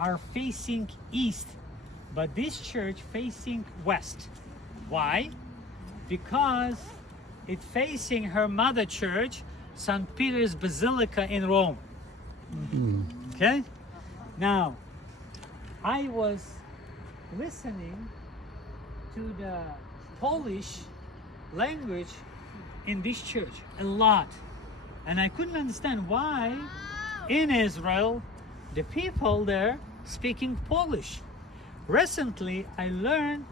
are facing east, but this church facing west. Why? Because it's facing her mother church, St. Peter's Basilica in Rome. Okay? Now, I was listening to the Polish language in this church a lot, and I couldn't understand why in Israel the people there speaking Polish. Recently I learned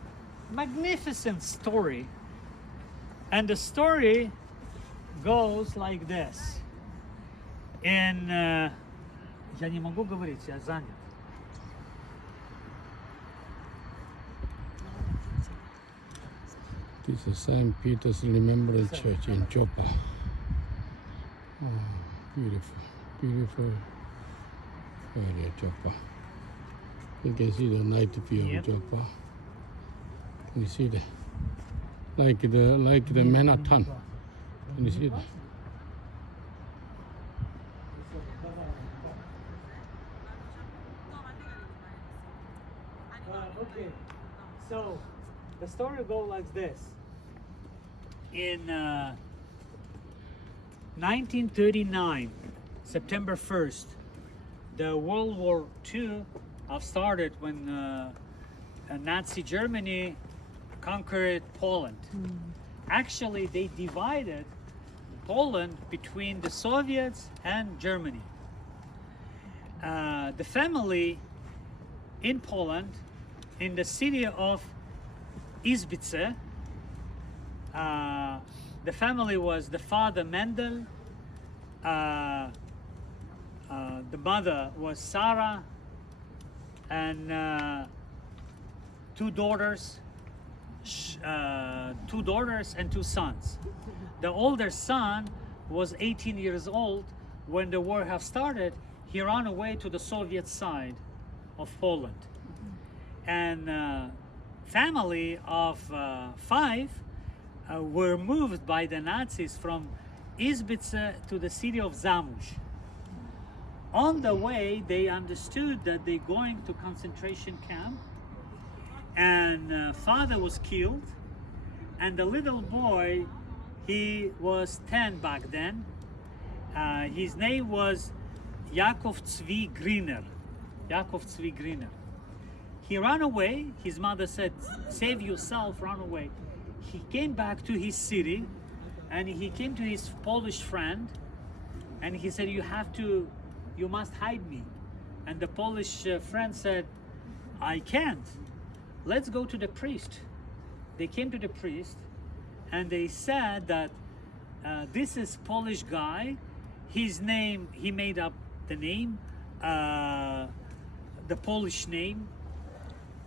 magnificent story, and the story goes like this. In я не могу говорить, я занят. This is St. Peter's Remembrance Church in Joppa. Oh, beautiful, beautiful area, Joppa. You can see the night view of Joppa. Can you see that? Like the Manhattan. Can you see that? Okay, so the story goes like this. In 1939, September 1st, the World War II started when Nazi Germany conquered Poland. Actually, they divided Poland between the Soviets and Germany. The family in Poland, in the city of Izbice, the family was the father Mendel, the mother was Sarah, and two daughters and two sons. The older son was 18 years old when the war have started. He ran away to the Soviet side of Poland, and family of 5 were moved by the Nazis from Izbice to the city of Zamush. On the way, they understood that they're going to concentration camp, and father was killed, and the little boy, he was 10 back then. His name was Yakov Zvi Griner. Yakov Zvi Griner. He ran away. His mother said, "Save yourself, run away." He came back to his city, and he came to his Polish friend, and he said, you must hide me. And the Polish friend said, "I can't. Let's go to the priest." They came to the priest, and they said that this is Polish guy. His name, he made up the name, the Polish name,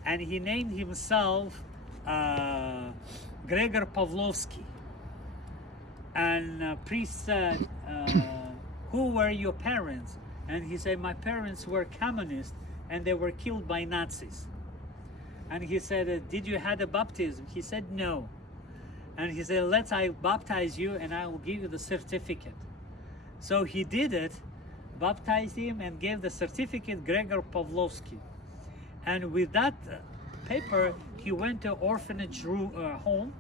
and he named himself Gregor Pawlowski. And priest said, "Who were your parents?" And he said, "My parents were communists, and they were killed by Nazis." And he said, "Did you had a baptism?" He said, "No." And he said, I baptize you, and I will give you the certificate." So he did it, baptized him, and gave the certificate Gregor Pawlowski. And with that paper, he went to orphanage home,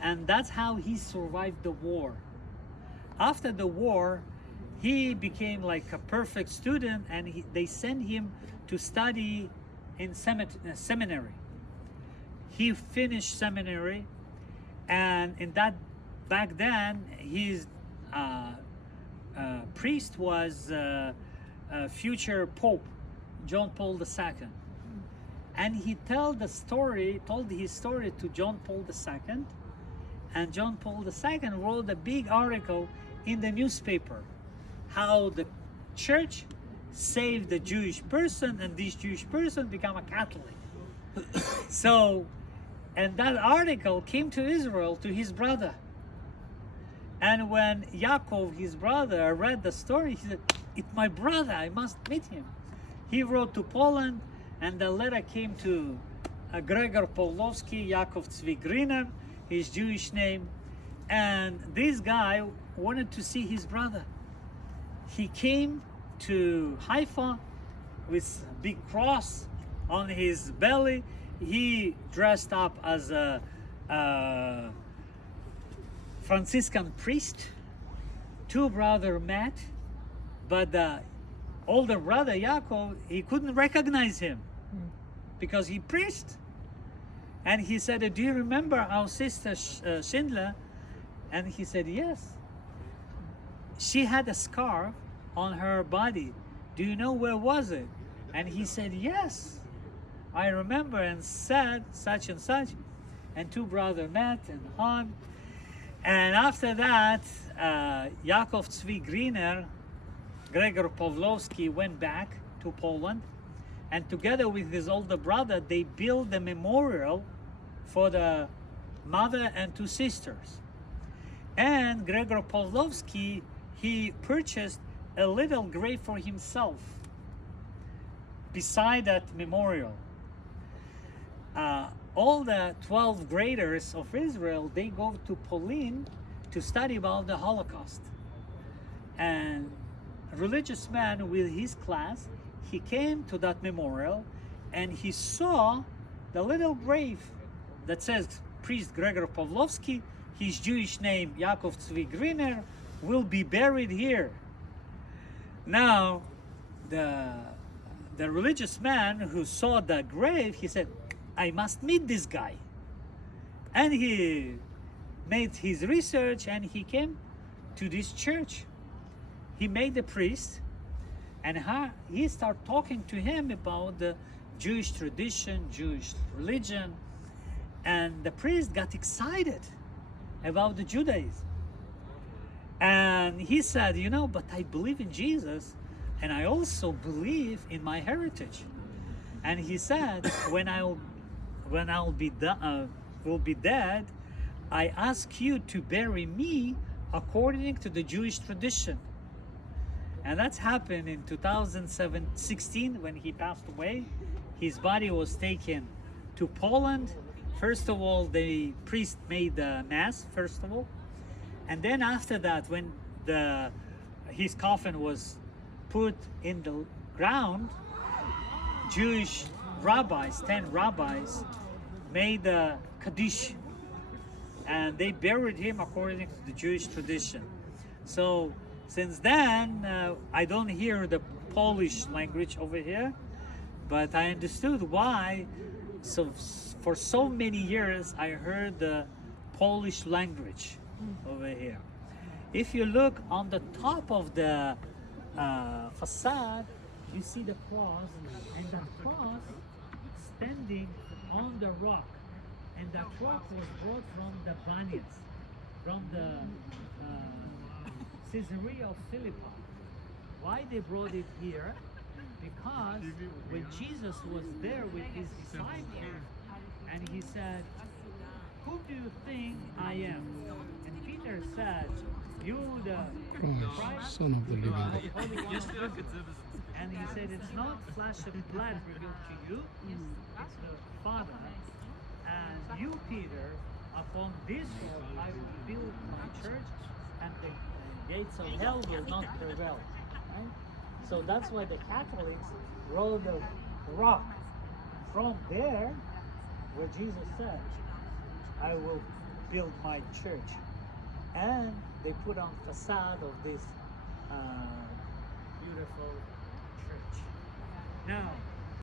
and that's how he survived the war. After the war, he became like a perfect student, and they sent him to study in seminary. He finished seminary, and in that back then, his priest was future Pope John Paul II, and he told his story to John Paul II, and John Paul II wrote a big article in the newspaper how the church saved the Jewish person, and this Jewish person become a Catholic. So, and that article came to Israel to his brother. And when Yaakov, his brother, read the story, he said, "It's my brother, I must meet him." He wrote to Poland, and the letter came to Gregor Pawlowski, Yakov Zvi Griner, his Jewish name. And this guy wanted to see his brother. He came to Haifa, with big cross on his belly. He dressed up as a Franciscan priest. Two brothers met, but the older brother Yaakov, he couldn't recognize him because he priest. And he said, "Do you remember our sister Schindler?" And he said, "Yes. She had a scar on her body. Do you know where was it?" And he said, "Yes, I remember," and said such and such. And two brothers met and hugged. And after that, Yaakov Tzvi Griner, Gregor Pawlowski went back to Poland, and together with his older brother, they built a memorial for the mother and two sisters. And Gregor Pawlowski, he purchased a little grave for himself beside that memorial. All the 12 graders of Israel, they go to Poland to study about the Holocaust. And a religious man with his class, he came to that memorial and he saw the little grave that says priest Gregor Pawlowski, his Jewish name Yaakov Tzvi Griner, will be buried here. Now, the religious man who saw the grave, he said, "I must meet this guy." And he made his research and he came to this church. He made a priest, and he started talking to him about the Jewish tradition, Jewish religion. And the priest got excited about the Judaism. And he said, "You know, but I believe in Jesus, and I also believe in my heritage." And he said, when I'll be dead, I ask you to bury me according to the Jewish tradition. And that's happened in 2016 when he passed away. His body was taken to Poland. First of all, the priest made the mass, first of all. And then after that, when his coffin was put in the ground, Jewish rabbis, 10 rabbis, made a Kaddish. And they buried him according to the Jewish tradition. So since then, I don't hear the Polish language over here, but I understood why. So for so many years, I heard the Polish language over here. If you look on the top of the facade, you see the cross, and that cross standing on the rock. And that rock was brought from the Banyans, from the Caesarea of Philippi. Why they brought it here? Because when Jesus was there with his disciples, and he said, "Who do you think I am?" And Peter said, "You the Christ, Son of the living God. the Holy One." And he said, "It's not flesh and blood revealed to you, it's the Father. And you, Peter, upon this rock I will build my church, and the gates of hell will not prevail." Right? So that's why the Catholics rolled the rock from there, where Jesus said, "I will build my church." And they put on facade of this beautiful church. Now,